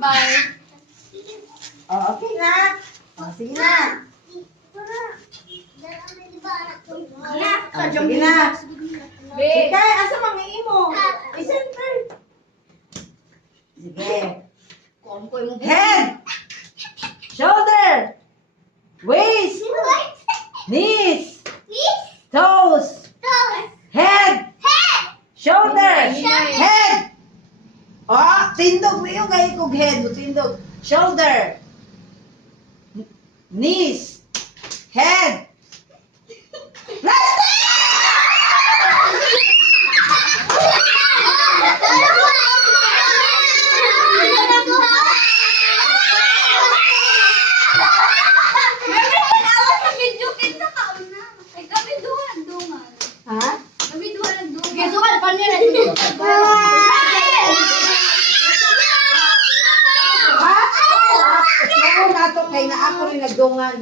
Bye. Oh, okay na. Oh, sige na. Oh, sige na. Ikay, asa mangingi mo? I-center. Sige. Head. Shoulder. Waist. Knees. Toes. Head. Shoulder. Head. Oh, tindog mo yung kayo kong head mo. Tindog. Shoulder. Knees. Head. Ha? Nato kay na ako rin nagdungan.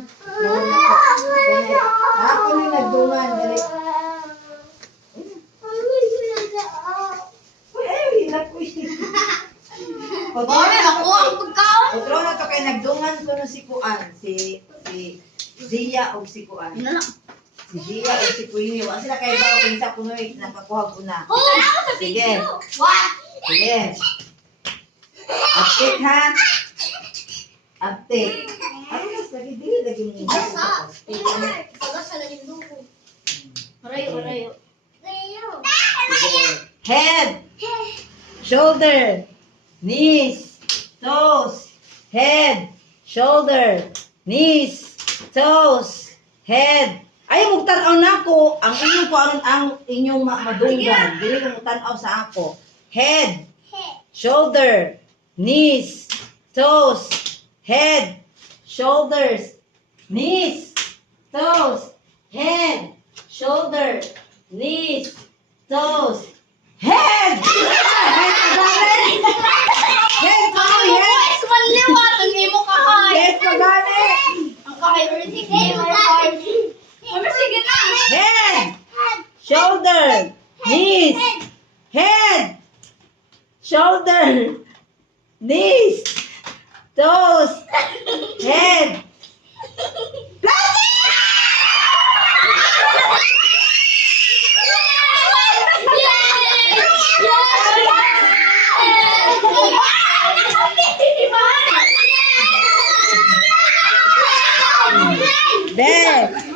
Ako rin nagdungan. Uy, ay, hilap ko Otro na to kay nagdungan ko no si Kuan. Si Zia o si Kuan. Si Zia o si Kuini. Wala sila kay Bao. Pinsa ko no nakakuha ko na. Sige. Sige. Update ha. Update. Ano mas lagi dili lagi mo. Head. Shoulder. Knees. Toes. Head. Shoulder. Knees. Toes. Head. Ay, magtanaw na ako. Ang inyong ko ang inyong madunggan. Dili mo tanaw sa ako. Head. Shoulder. Knees. Toes. Head. Shoulders. Knees. Toes. Head. Shoulder. Knees. Toes. Head! Head kagani! Head kagani! Head kagani! Head! Shoulder! Knees! Head! Shoulder! Knees! Toes! Head! Be,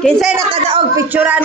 kinsay nakadaog picturean